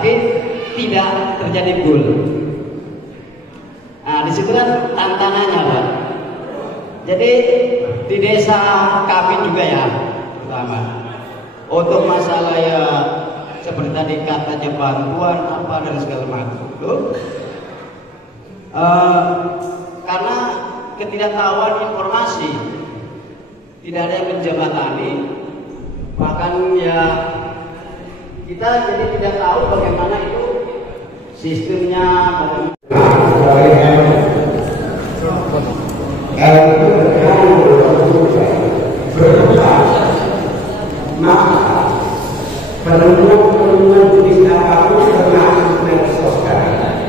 tapi tidak terjadi gol. Nah, disitu kan tantangannya, Pak. Jadi di desa kami juga ya, pertama untuk masalah ya seperti tadi katanya bantuan apa dan segala macam itu, karena ketidaktahuan informasi, tidak ada yang menjembatani, bahkan ya kita jadi tidak tahu bagaimana itu sistemnya. Penemuan jenis apapun termasuk medsos sekarang.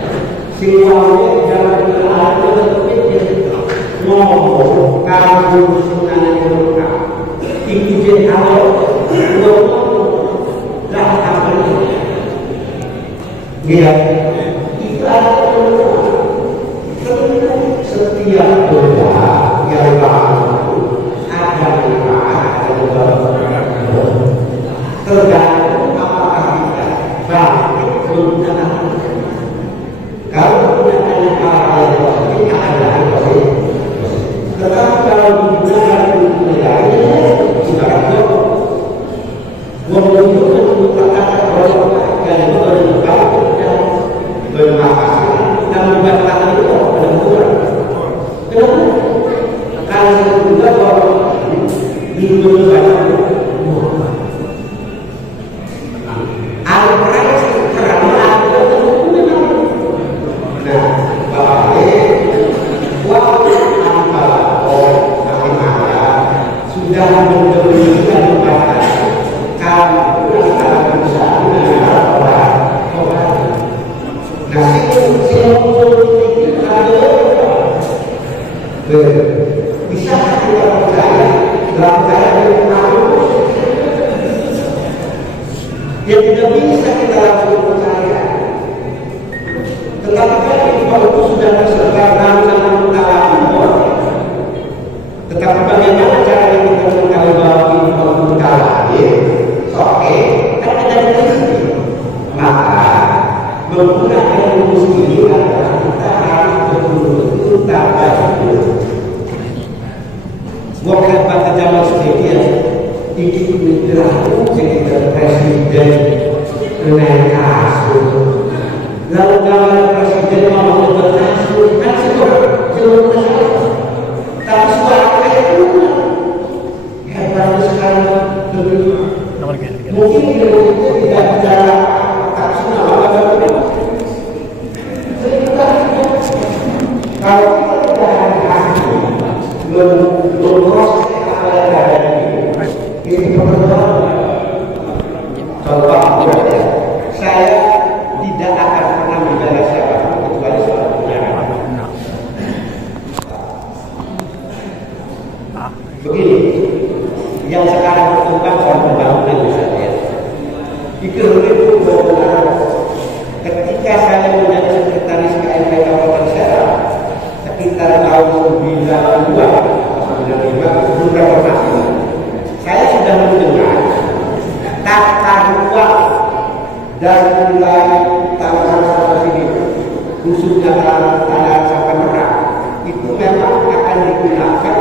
Siwanya dalam berlaku terpikir ngomong kamu sunannya lengkap. Ikutin Allah, dah apa ini? Dia itu ada setiap doa yang baru ada manfaat ada tergantung apakah kita bangkit menggunakan. Kalau menggunakan hal yang positif adalah positif. Tetapi kalau menggunakan untuk lain, ibaratnya menunjukkan merupakan orang yang berbakat dan bermakna dan membuat itu penentuan. Kenapa? Karena juga orang di berbakat bisa kita percaya dalam keadaan yang tidak bisa kita langsung percaya. Tetapi kan kalau itu sudah tersebar sama mengetahui, tetapi bagaimana caranya kita mengetahui bahwa itu mengetahui? Oke, kan ada diskusi. Maka menggunakan rumus ini adalah kita harus betul-betul tahu. Wakil pada zaman sekian itu bergerak jadi presiden dengan kasus. Lalu kalau presiden mau berkasus, kan seluruh masyarakat. Tapi suara itu hebat sekali. Mungkin itu tidak bicara kasus apa-apa. Kalau kita tidak hati-hati lurus ini contoh saya tidak akan pernah membela siapapun kecuali soal penjara. Begini, yang sekarang berkembang soal pembangunan misalnya, itu benar. Ketika saya menjadi sekretaris KMP Kabupaten Serang sekitar tahun 92 sebelum reformasi, saya sudah mendengar tata ruang dari mulai taman sampai sini, khususnya tanah sampai Merak, itu memang akan digunakan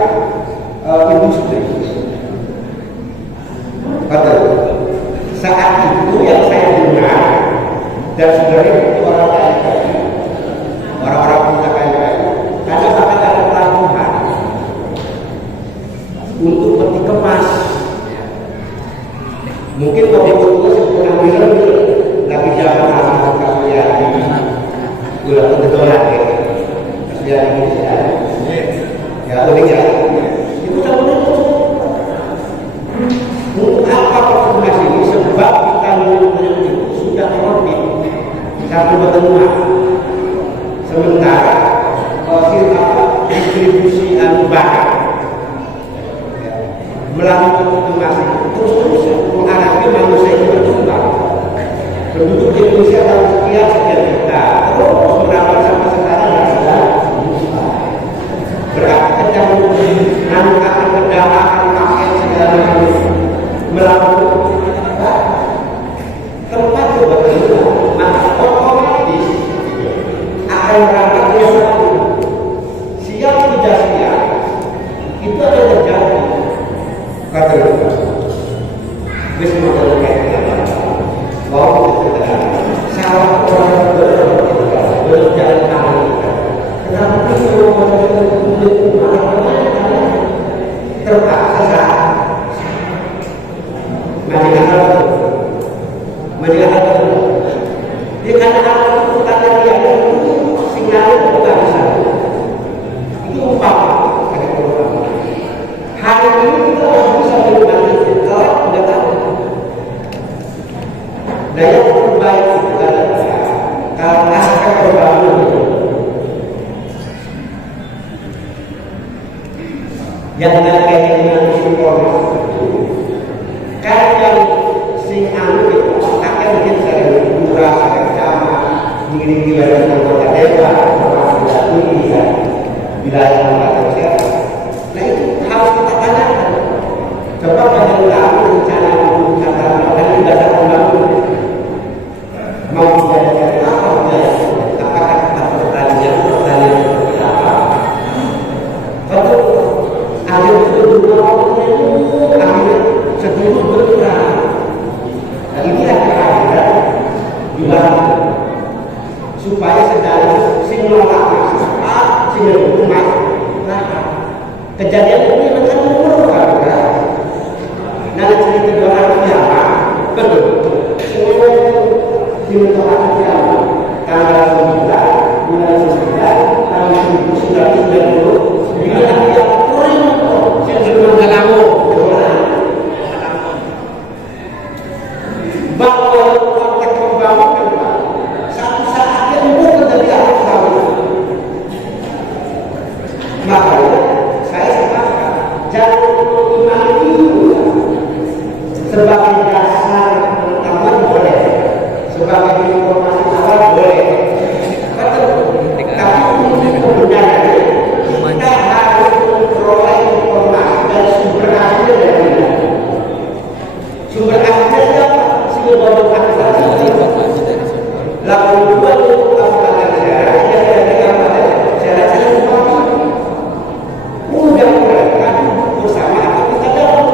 industri. Betul. Saat itu yang saya dengar dan sebenarnya itu orang-orang punya KMP, karena bahkan ada pelabuhan untuk peti kemas. Mungkin kopi itu pernah bilang lagi zaman anak kami ya di gula kebetulan ya sudah Indonesia ya udah ya itu kan untuk apa performasi ini sebab kita itu sudah korbit satu pertemuan sementara distribusi bahan melalui otomasi terus mengalami manusia itu berkembang. Penduduk Indonesia tahun sekian juta terus berapa sampai sekarang adalah berarti kita menangkap kendaraan pakaian segala macam melalui tempat kebetulan Dia karena aku tanya dia itu sinyalnya bukan bisa. Itu umpama. Hari ini kita harus bisa menikmati kelak udah tahu. Daya terbaik kita kalau aspek terbangun. Yang kayak dengan informasi itu, kan yang sing anu itu akan mungkin sering murah, sering sama, diri-diri dari anggota dewan, orang ini kan, wilayah anggota siapa. Nah itu harus kita tanyakan. Coba bagaimana rencana pembangunan dan ibadah pembangunan mau dijadikan apa biaya? Apakah tempat pertanian seperti apa? Betul. Akhir itu akhir sedulur berkurang. Dan ini akan juga supaya sedang sinolak sinolak kejadian ini akan memerlukan nah cerita dua orang siapa betul semua sinolak siapa tanggal 9 bulan 9 tahun 1990 ini yang cenderung ngalamu bahwa konteks pembangunan satu saat yang bukan dari arah tahun makanya saya sepakat jangan mengimani itu sebagai dasar pengetahuan boleh sebagai informasi awal boleh tapi untuk kebenaran kita harus memperoleh informasi dan sumber asli dari mana sumber asli siapa? Sumber asli lalu dua itu kabupaten daerah yang ada kabupaten daerah mudah mereka bersama atau kita dalam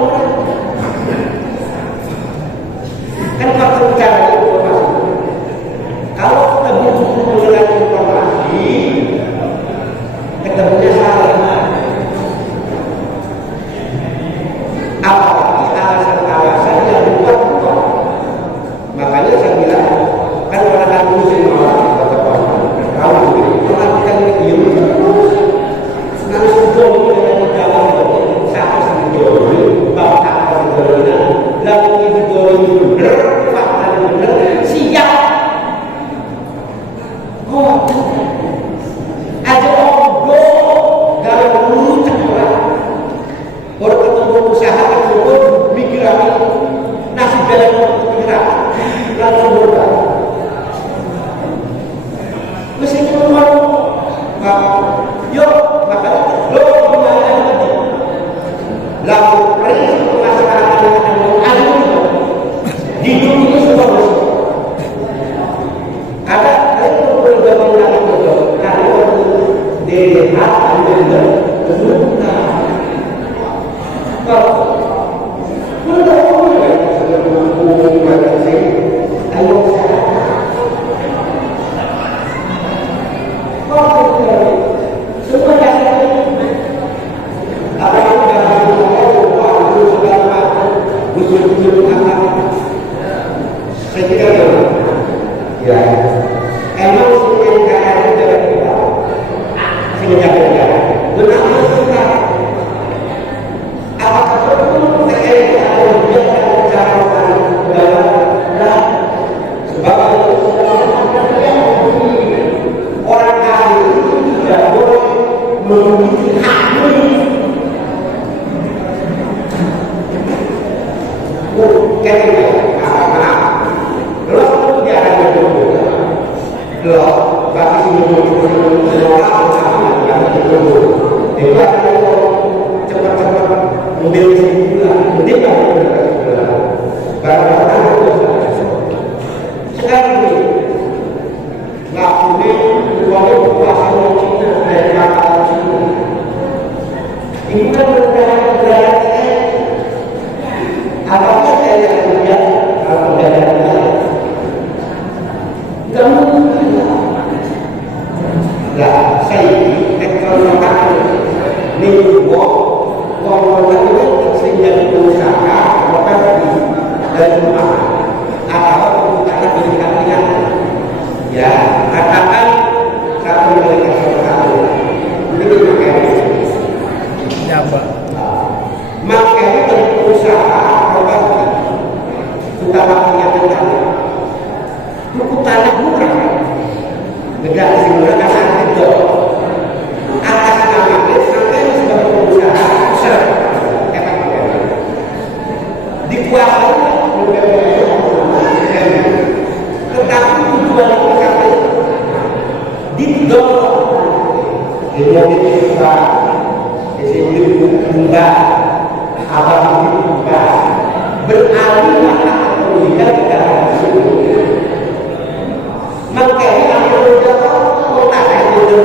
kan faktor bicara informasi kalau kita butuh menggunakan informasi ketemunya salah apalagi alasan-alasan yang dibuat makanya saya bilang kan orang muslim orang tahu orang kita ini nanti sudah dengan dalam satu sendiri bangsa sendiri lalu itu benar fakta benar siap ada ombong dalam lucu orang ketemu usaha ketemu mikiran nasib dalam pikiran langsung berubah meskipun yuk makanya lalu prinsip masyarakat yang akan mengadu di dunia semua ada berbagai macam karena dilihat ada kesulitan kalau dari rumah atau Hukum tanah murah, negara murah karena itu atas nama sampai sebagai pengusaha besar, dikuasai tetapi tujuan sampai didorong, dia kita disini enggak abang juga beralih mata pendidikan kita makanya aku udah kota itu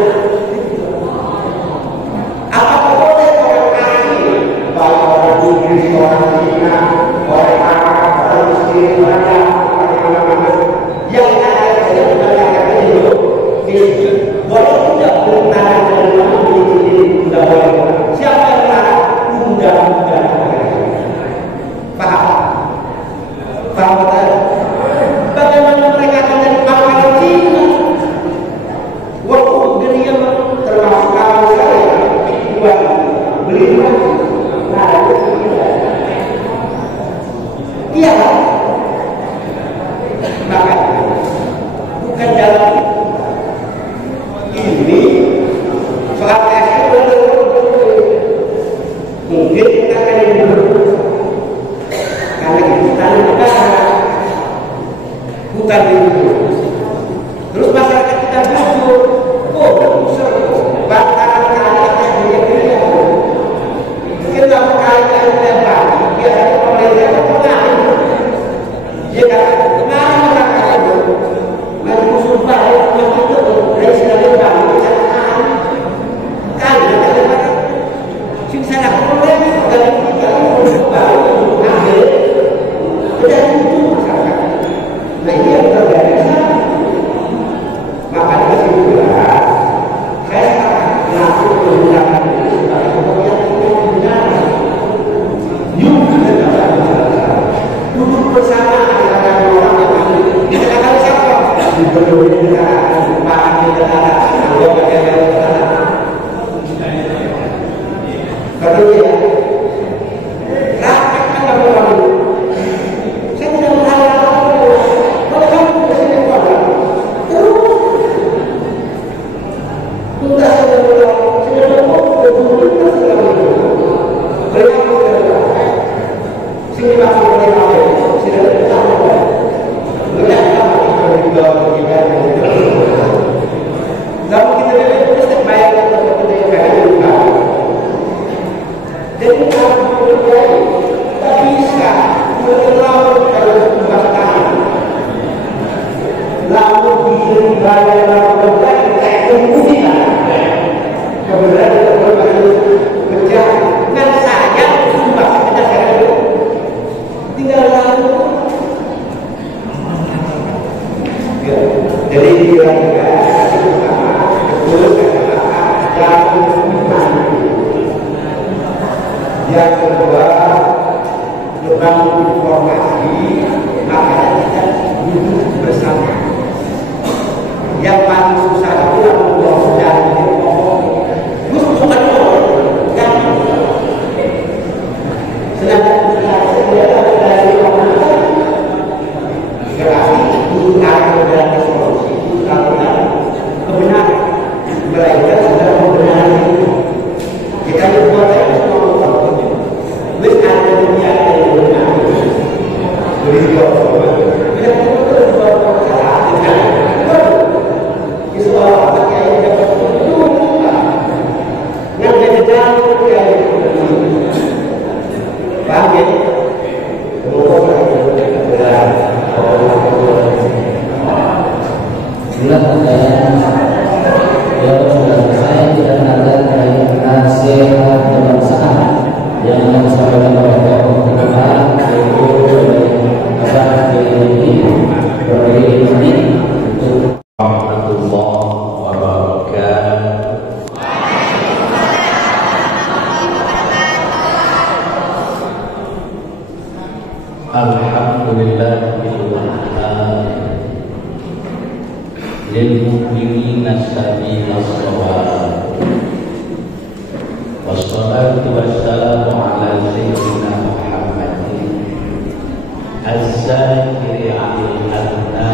apa boleh orang lain baik orang Inggris orang Cina orang Arab orang Mesir orang yang ada saja berkata itu boleh tidak bertahan dalam diri tidak boleh siapa yang larang undang-undang paham betul bagaimana mereka akan jadi pangkalan Cina walaupun dunia termasuk kawan saya buat beli iya maka bukan dalam ini soal mungkin kita akan karena kita negara bukan itu terus masyarakat kita justru bantaran kalian dia kita kalian lebar biar pemerintah pengaruh dia kata kenapa kalian mari musuh baik itu dari segala bang kalian sing salah boleh dari kita baru ambil dan itu masyarakat nah ini yang terjadi makanya kesimpulan saya sekarang mengaku menggunakan ini sebagai pemilihan benar yuk kita duduk bersama antara orang yang ahli kita akan siapa diberi negara bahan negara anggota negara kedua rakyat akan berlalu saya tidak mengharapkan kalau kamu bersih keluarga terus sudah saya berlalu sudah berlalu berlalu sini masuk oleh Allah sudah berlalu lalu kita terus bayar untuk kita jadi kalau tak bisa berlalu kalau pembahasan lalu bayar lalu berbaik kayak kemudian kemudian kita berbaik kerja dan saya sumpah kita sekarang tinggal lalu ya, jadi dia yang kedua membangun informasi maka kita duduk bersama yang paling susah itu membuat sejarah terus bukan kan sedangkan sejarah dari orang berarti itu ada solusi karena kebenaran melainkan adalah kebenaran itu kita buat wis ada dunia yang benar. Beri jawab. Bila kita berbuat salah dengan itu apa yang kita buat? Yang beda yang paham ya? Saya tidak ada nasihat kebangsaan yang disampaikan oleh tokoh kita yaitu Abah Kiai Bari ini untuk warahmatullahi wabarakatuh. Alhamdulillah lil mu'minina sabila shawab. Wassalatu wassalamu ala sayyidina Muhammadin az-zakiri 'anil adna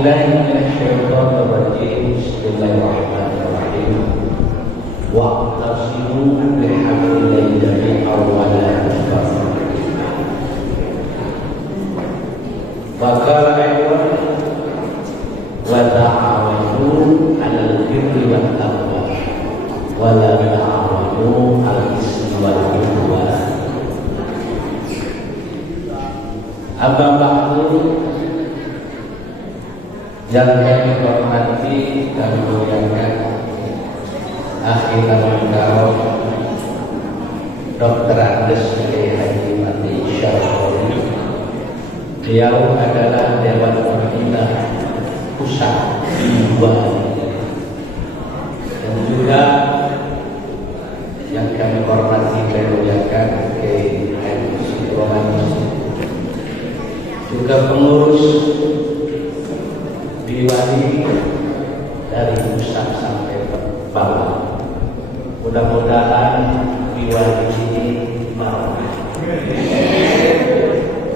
billahi minasyaitonir rajim. Bismillahirrahmanirrahim. Wa'tasimu bihablillahi jami'an wa la tafarraqu. Wa qala aywan wa ta'awanu 'alal birri wat taqwa wa la ta'awanu 'alal ismi wal 'udwan. Amma ba'du, yang kami hormati dan muliakan Akhi Karam Dr. Andes Haji Mati Syarifoli. Beliau adalah Dewan Pembina Pusat Jiwa, dan juga yang kami hormati dan muliakan Kiai Haji Sukrohani, juga pengurus Diwali dari pusat sampai bawah. Mudah-mudahan Diwali ini mau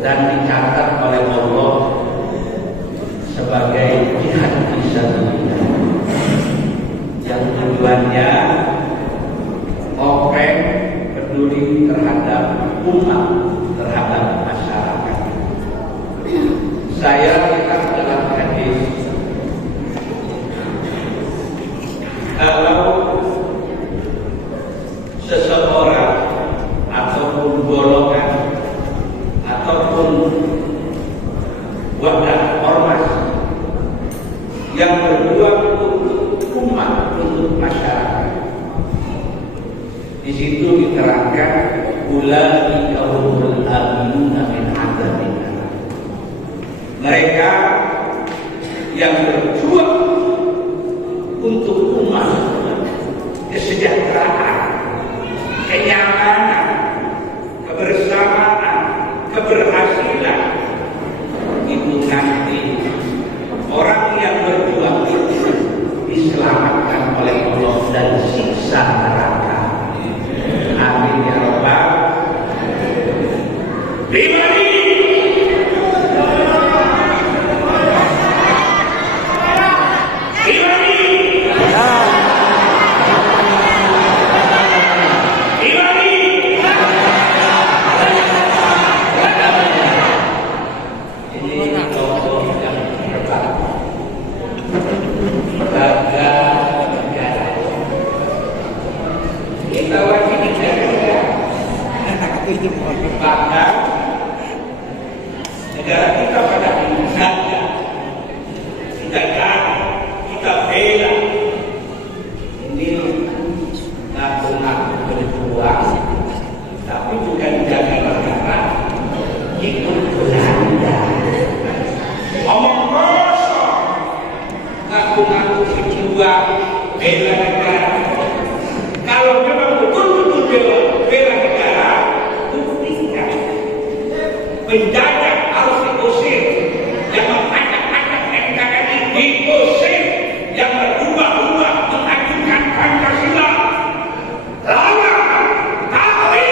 dan dicatat oleh Allah sebagai jihad fisabilillah yang tujuannya open, peduli terhadap umat, terhadap masyarakat. Saya lihat dalam hadis, kalau seseorang ataupun golongan ataupun wadah ormas yang berjuang untuk umat, untuk masyarakat, di situ diterangkan ulaika humul aminuna min adzabillah. Mereka yang berjuang untuk umat, kesejahteraan, kenyamanan, kebersamaan, keberhasilan, itu nanti orang yang berjuang itu diselamatkan oleh Allah dari siksa neraka. Amin ya rabbal alamin. Bahkan negara kita pada intinya kita jaga, kita bela. Ini ngaku-ngaku berjuang, tapi bukan jaga negara, ikut Belanda. Omong kosong, ngaku-ngaku berjuang, bela negara. Kalau memang betul-betul bela negara, penjajah harus diusir, yang mengacak-acak NKRI diusir, yang berubah-ubah mengajukan Pancasila lawan tapi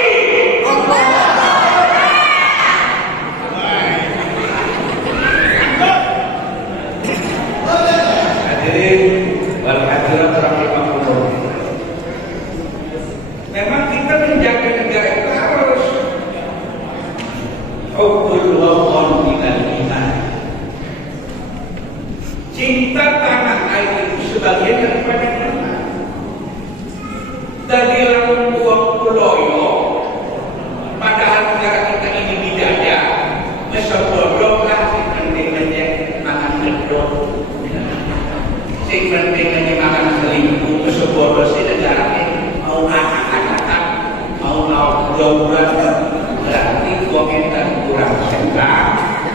hadirin wal hadirat rahimahullah. Memang kita menjaga negara itu harus hubbul watan minal iman. Cinta tanah air itu sebagian daripada iman. Dari lamun buang puloyo, padahal negara kita ini dijajah, mesebodok lah si pentingnya makan gedok, si pentingnya makan selingkuh, mesebodok si negara ini mau anak-anak, mau jauhan. Berarti komentar kurang suka,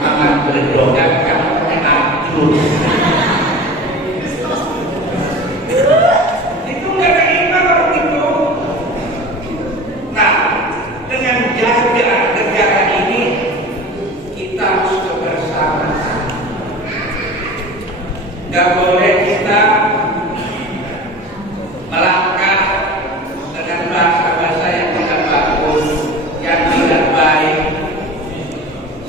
makan berdogan kan ngacur. Itu nggak ada iman orang itu. Nah, dengan jaga negara ini kita harus kebersamaan. Nggak boleh kita melangkah dengan bahasa-bahasa yang tidak bagus, yang tidak baik,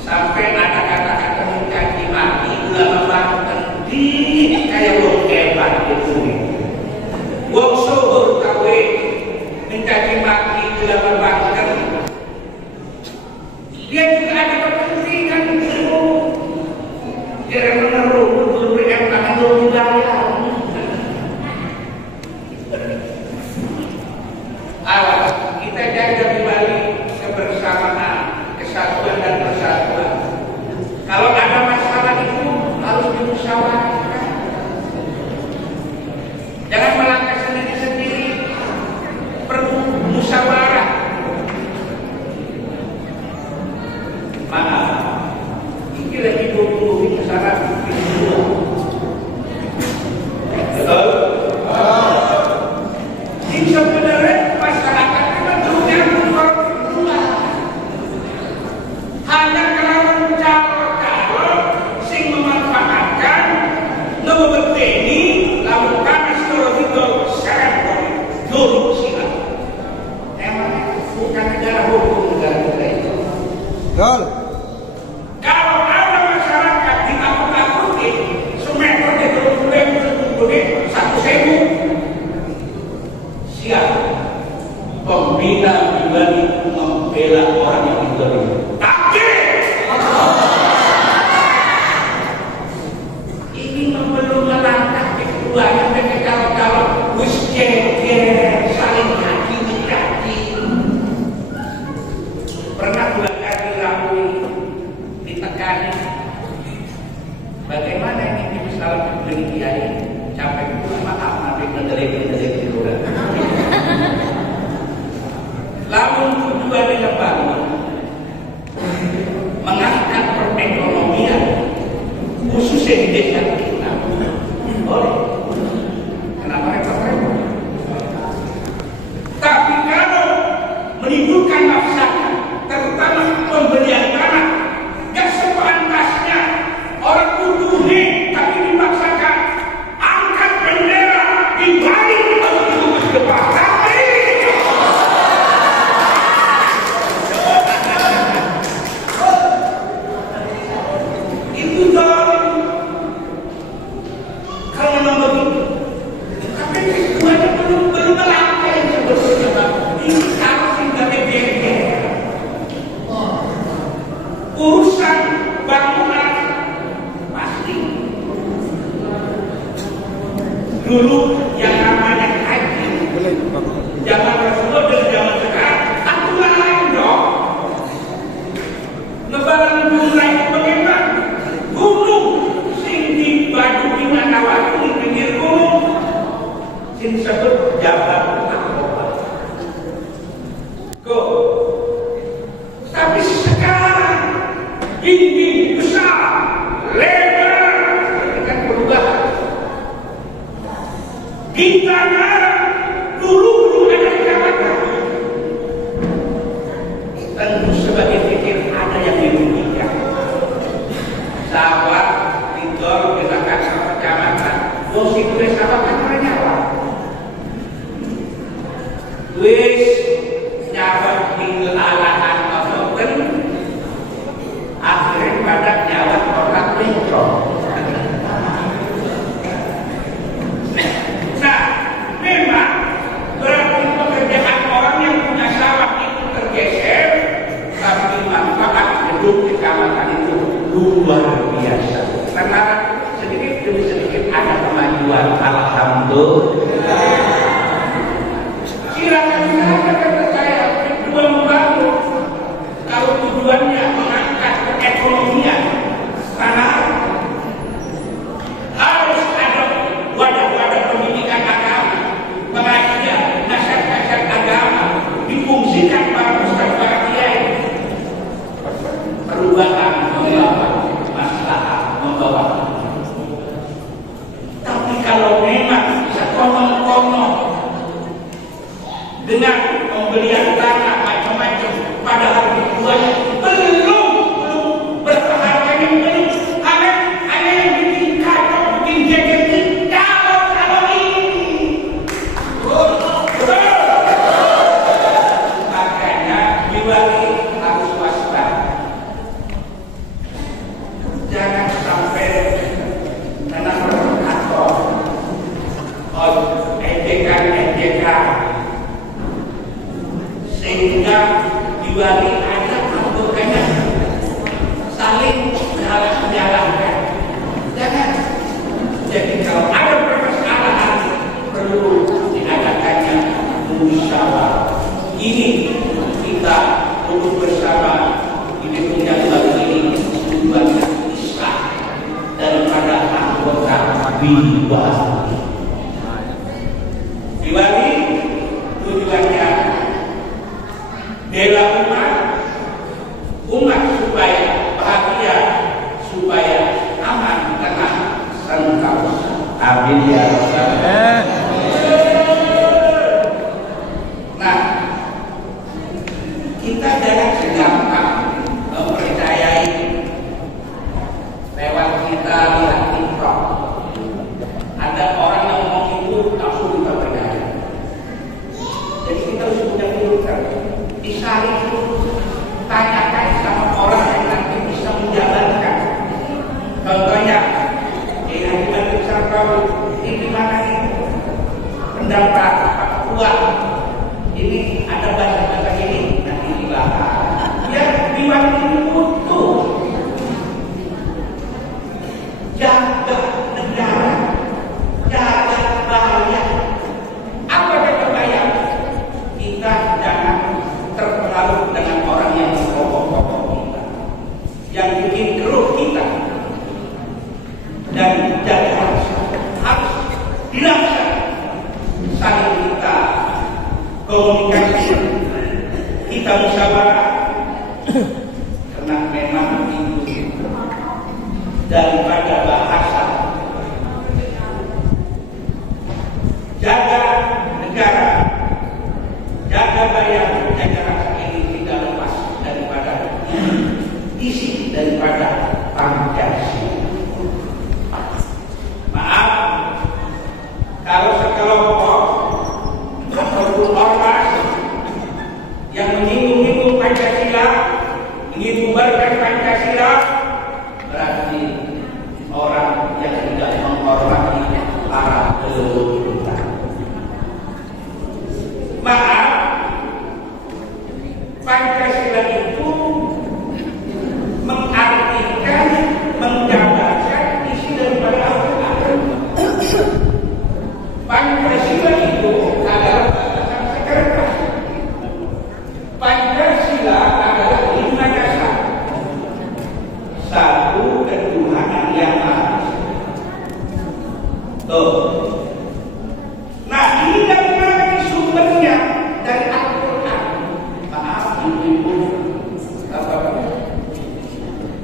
sampai ada kata-kata mencaci maki ulama Banten. Ini kayak wong kebat itu nih. Wong sohor kawe mencaci maki dalam bangsa. Dia juga ada kepentingan itu. Dia meneru dulu yang akan dibayar. Awas, kita jaga kembali kebersamaan, kesatuan dan persatuan. Kalau ada masalah itu harus dimusyawarahkan. Jangan melangkah sendiri-sendiri. Perlu musyawarah. Maaf, ini lagi tunggu kesana kedua. Betul? Ini sebenarnya masyarakat kita dunia berdua. Hanya kalau calon-calon sing memanfaatkan ngebeteni lalu kami seluruh itu sekarang dulu silam. Emangnya bukan negara hukum negara kita itu. Betul. Kalau ada masyarakat ditakut-takuti, semeter itu 1.000 siap pembina pribadi membela orang yang ditolim. Tapi ini belum melangkah di keduanya mereka kalau wis jeger saling kaki. Pernah buat kaki rambut ditekani. Bagaimana ini bisa beli kiai sampai maaf nanti mendelik juga. Lalu tujuannya lebaran mengangkat perekonomian khususnya di desa kita. Boleh. Kenapa repot-repot? Tapi kalau menimbulkan masalah, terutama pembelian tanah, gak sepantasnya orang butuh tapi dipaksakan angkat bendera di balik atau dibungkus depan. Itu zalim. Kalau memang begitu, tapi keduanya belum melangkah yang sebetulnya. Ini harus kita berbeda. Urusan bangunan pasti dulu yang namanya haji zaman Rasulullah dan zaman sekarang aku lain dong. Lebaran jumlah itu bagaimana? Gunung sing di Baduy Manawatu di pinggir gunung sing disebut Jabal Aqaba. Go. Tapi sekarang tinggi besar, lebar, dengan perubahan. Kita dulu ada kecamatan. Tentu sebagai pikir ada yang dirugikan. Sawah ditol gerakan sama kecamatan. Dosi gue sawah kan nyawa. Wis nyawa tinggal alahan maupun akhirnya pada nyawa orang mikro. Nah, memang berarti pekerjaan orang yang punya sawah itu tergeser, tapi manfaat gedung kecamatan itu luar biasa. Karena sedikit demi sedikit ada kemajuan. Alhamdulillah. Silakan kata saya dua membangun kalau tujuannya mengangkat perekonomian, karena harus ada wadah-wadah pendidikan agama, pengajian, nasihat-nasihat agama difungsikan para ustaz, para kiai. Perubahan membawa masalah, membawa. Tapi kalau memang bisa konon-konon dengan kecuali ada anggotanya saling menjalankan. Jangan. Jadi kalau ada permasalahan perlu diadakannya musyawarah. Ini kita untuk bersama ini punya bagi ini tujuannya Islam daripada anggota Biwali. Biwali tujuannya bela umat supaya bahagia, supaya aman, tenang, tentram. Amin ya Rabbal alamin. Nah, kita jangan segampang mempercayai lewat kita lihat TikTok. Ada orang yang ngomong itu langsung kita percaya. Jadi kita harus punya filter. Disaring dulu, tanyakan sama orang yang nanti bisa menjalankan. Contohnya, Haji besar kau ini gimana ini? Pendapat Pak Ketua ini ada bahasa ini nanti dibahas. Ya, Biwali ini butuh jaga negara, jaga bahaya. Apa yang berbahaya? Kita jangan terpengaruh dengan orang yang berkokok-kokok kita, yang bikin keruh kita, dan jaga harus dilaksanakan. Saling kita komunikasi, kita musyawarah, karena memang itu daripada bahasa. Jaga negara, jaga bayar, jaga rasa ini tidak lepas daripada isi daripada Pancasila. Maaf kalau sekelompok ataupun ormas yang menyinggung Pancasila, menyebarkan Pancasila, berarti orang yang tidak menghormati para leluhur kita. Maaf, Pancasila itu mengartikan, menggambarkan isi daripada Al-Quran. Pancasila itu adalah bahasa Sanskerta. Pancasila adalah 5 dasar. 1, ketuhanan yang Maha Esa. Tuh. Nah, ini dari mana sumbernya? Dari Al-Quran. Maaf, ibu-ibu, bapak-bapak.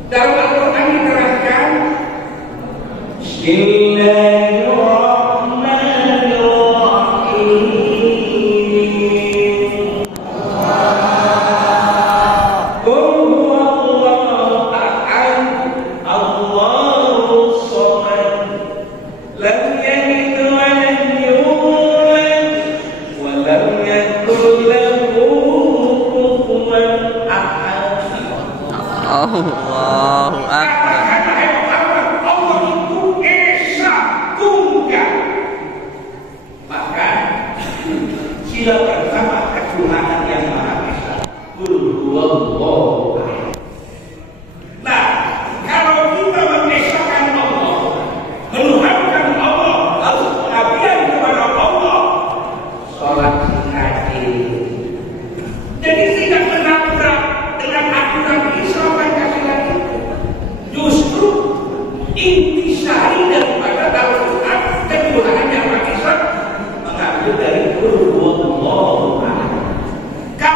Dalam Al-Quran diterangkan, Bismillahirrahmanirrahim. Qul huwallahu ahad, Allahus samad, lam yalid wa lam yulad, wa lam yakul lahu kufuwan ahad. Allahu Akbar. Allah itu Esa Tunggal. Maka sila pertama ketuhanan yang Maha Esa. Qul huwallahu ahad. Nah, kalau kita mengesahkan Allah, menuhankan Allah, harus pengabdian kepada Allah, sholat hati. Jadi tidak menabrak dengan aturan Islam Pancasila itu. Justru intisari daripada Al-Quran ketuhanan yang Maha Esa mengambil dari Qul